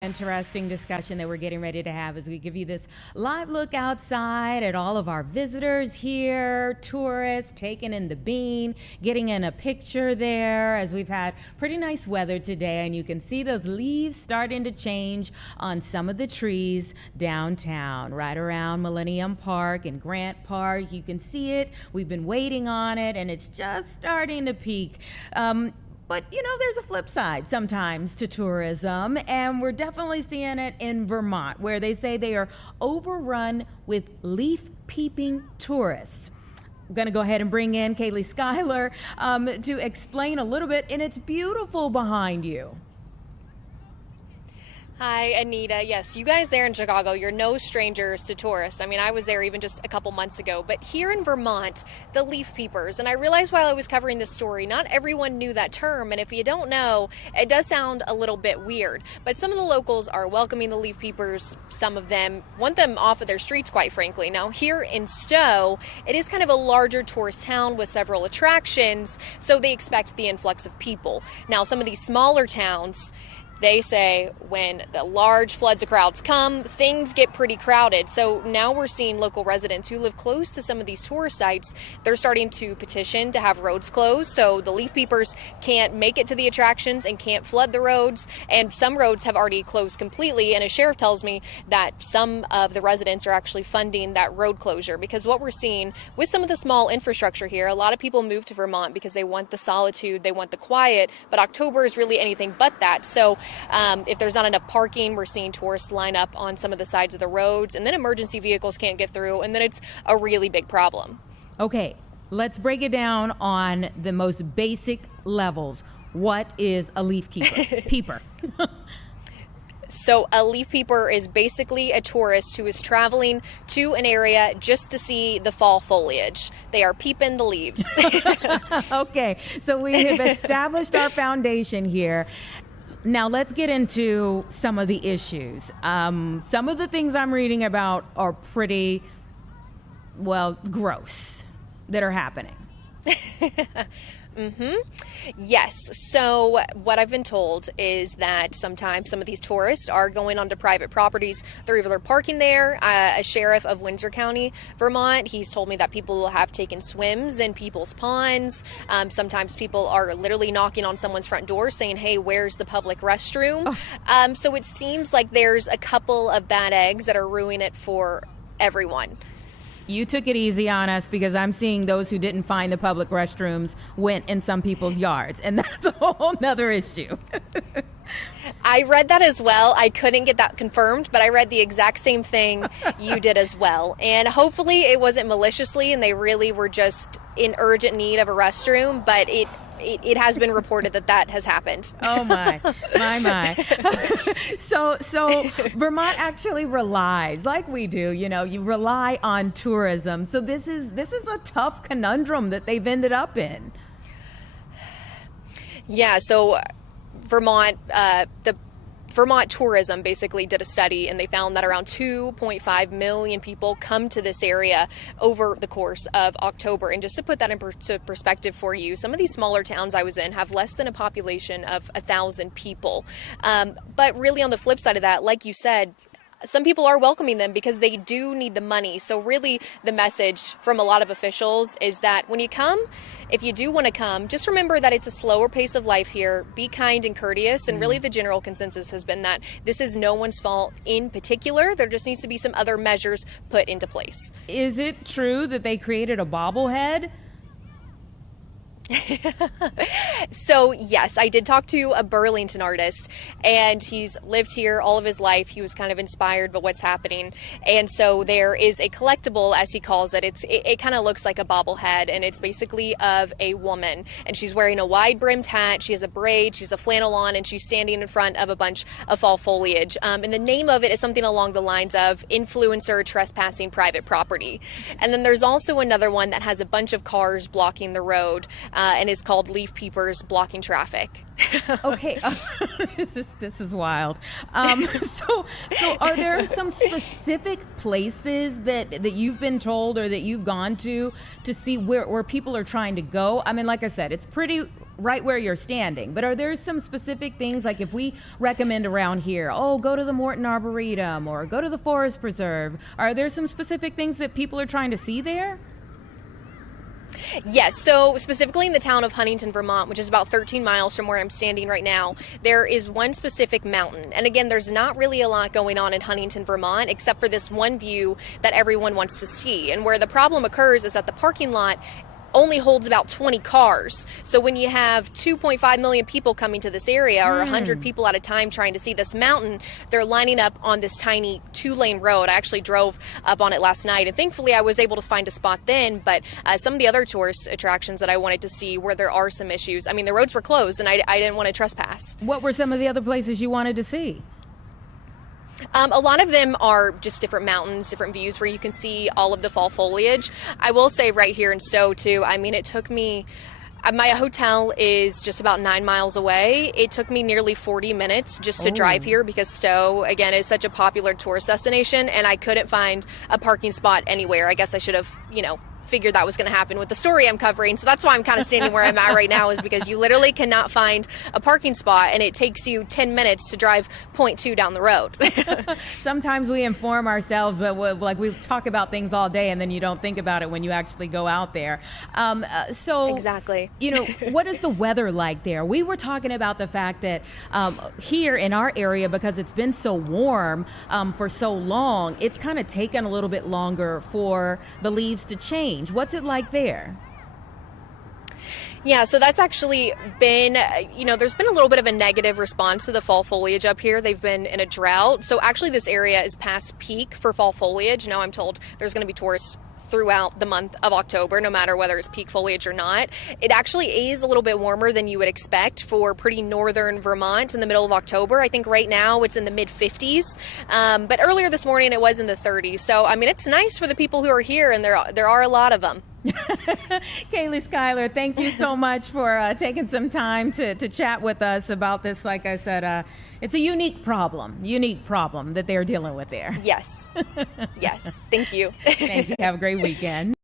Interesting discussion that we're getting ready to have as we give you this live look outside at all of our visitors here, tourists taking in the bean, getting in a picture there as we've had pretty nice weather today, and you can see those leaves starting to change on some of the trees downtown, right around Millennium Park and Grant Park. You can see it. We've been waiting on it, and it's just starting to peak. But, you know, there's a flip side sometimes to tourism, and we're definitely seeing it in Vermont, where they say they are overrun with leaf peeping tourists. I'm going to go ahead and bring in Kailey Schuyler to explain a little bit, and it's beautiful behind you. Hi, Anita. Yes, you guys there in Chicago, you're no strangers to tourists. I mean, I was there even just a couple months ago. But here in Vermont, the leaf peepers, and I realized while I was covering this story, not everyone knew that term. And if you don't know, it does sound a little bit weird. But some of the locals are welcoming the leaf peepers. Some of them want them off of their streets, quite frankly. Now, here in Stowe, it is kind of a larger tourist town with several attractions, so they expect the influx of people. Now, some of these smaller towns, they say when the large floods of crowds come, things get pretty crowded. So now we're seeing local residents who live close to some of these tourist sites, they're starting to petition to have roads closed so the leaf peepers can't make it to the attractions and can't flood the roads. And some roads have already closed completely. And a sheriff tells me that some of the residents are actually funding that road closure, because what we're seeing with some of the small infrastructure here, a lot of people move to Vermont because they want the solitude, they want the quiet, but October is really anything but that. So if there's not enough parking, we're seeing tourists line up on some of the sides of the roads, and then emergency vehicles can't get through, and then it's a really big problem. Okay, let's break it down on the most basic levels. What is a leaf peeper? So a leaf peeper is basically a tourist who is traveling to an area just to see the fall foliage. They are peeping the leaves. Okay, so we have established our foundation here. Now let's get into some of the issues. Some of the things I'm reading about are pretty, well, gross that are happening. Yes. So what I've been told is that sometimes some of these tourists are going onto private properties. They're either parking there. A sheriff of Windsor County, Vermont, he's told me that people have taken swims in people's ponds. Sometimes people are literally knocking on someone's front door saying, hey, where's the public restroom? So it seems like there's a couple of bad eggs that are ruining it for everyone. You took it easy on us, because I'm seeing those who didn't find the public restrooms went in some people's yards, and that's a whole nother issue. I read that as well. I couldn't get that confirmed, but I read the exact same thing you did as well. And hopefully it wasn't maliciously and they really were just in urgent need of a restroom, but it has been reported that has happened. Oh my. So Vermont actually relies, like we do, you rely on tourism. So this is a tough conundrum that they've ended up in. Yeah, so Vermont, the Vermont Tourism basically did a study, and they found that around 2.5 million people come to this area over the course of October. And just to put that into perspective for you, some of these smaller towns I was in have less than a population of 1,000 people. But really on the flip side of that, like you said, some people are welcoming them because they do need the money. So really the message from a lot of officials is that when you come, if you do want to come, just remember that it's a slower pace of life here. Be kind and courteous. And really the general consensus has been that this is no one's fault in particular. There just needs to be some other measures put into place. Is it true that they created a bobblehead? So yes, I did talk to a Burlington artist, and he's lived here all of his life. He was kind of inspired by what's happening, and so there is a collectible, as he calls it. It kind of looks like a bobblehead, and it's basically of a woman, and she's wearing a wide brimmed hat. She has a braid, she's a flannel on, and she's standing in front of a bunch of fall foliage. And the name of it is something along the lines of influencer trespassing private property. And then there's also another one that has a bunch of cars blocking the road. and it's called leaf peepers blocking traffic. Okay, this is wild. So are there some specific places that you've been told or that you've gone to see where people are trying to go? I mean, like I said, it's pretty right where you're standing, but are there some specific things, like if we recommend around here, oh, go to the Morton Arboretum or go to the Forest Preserve, are there some specific things that people are trying to see there? Yes, so specifically in the town of Huntington, Vermont, which is about 13 miles from where I'm standing right now, there is one specific mountain. And again, there's not really a lot going on in Huntington, Vermont, except for this one view that everyone wants to see. And where the problem occurs is that the parking lot only holds about 20 cars. So when you have 2.5 million people coming to this area, or 100 people at a time trying to see this mountain, they're lining up on this tiny 2-lane road. I actually drove up on it last night, and thankfully I was able to find a spot then. But some of the other tourist attractions that I wanted to see where there are some issues, I mean, the roads were closed and I didn't want to trespass. What were some of the other places you wanted to see? A lot of them are just different mountains, different views where you can see all of the fall foliage. I will say right here in Stowe too, I mean, it took me, my hotel is just about 9 miles away. It took me nearly 40 minutes just to drive here because Stowe, again, is such a popular tourist destination, and I couldn't find a parking spot anywhere. I guess I should have, figured that was going to happen with the story I'm covering. So that's why I'm kind of standing where I'm at right now, is because you literally cannot find a parking spot, and it takes you 10 minutes to drive 0.2 down the road. Sometimes we inform ourselves, but we talk about things all day and then you don't think about it when you actually go out there. So exactly. What is the weather like there? We were talking about the fact that here in our area, because it's been so warm for so long, it's kind of taken a little bit longer for the leaves to change. What's it like there? Yeah, so that's actually been, there's been a little bit of a negative response to the fall foliage up here. They've been in a drought. So actually this area is past peak for fall foliage. Now I'm told there's going to be tourists throughout the month of October, no matter whether it's peak foliage or not. It actually is a little bit warmer than you would expect for pretty northern Vermont in the middle of October. I think right now it's in the mid 50s, but earlier this morning it was in the 30s. So, I mean, it's nice for the people who are here, and there are a lot of them. Kailey Schuyler, thank you so much for taking some time to chat with us about this. Like I said, it's a unique problem that they're dealing with there. Yes. Yes. Thank you. Thank you. Have a great weekend.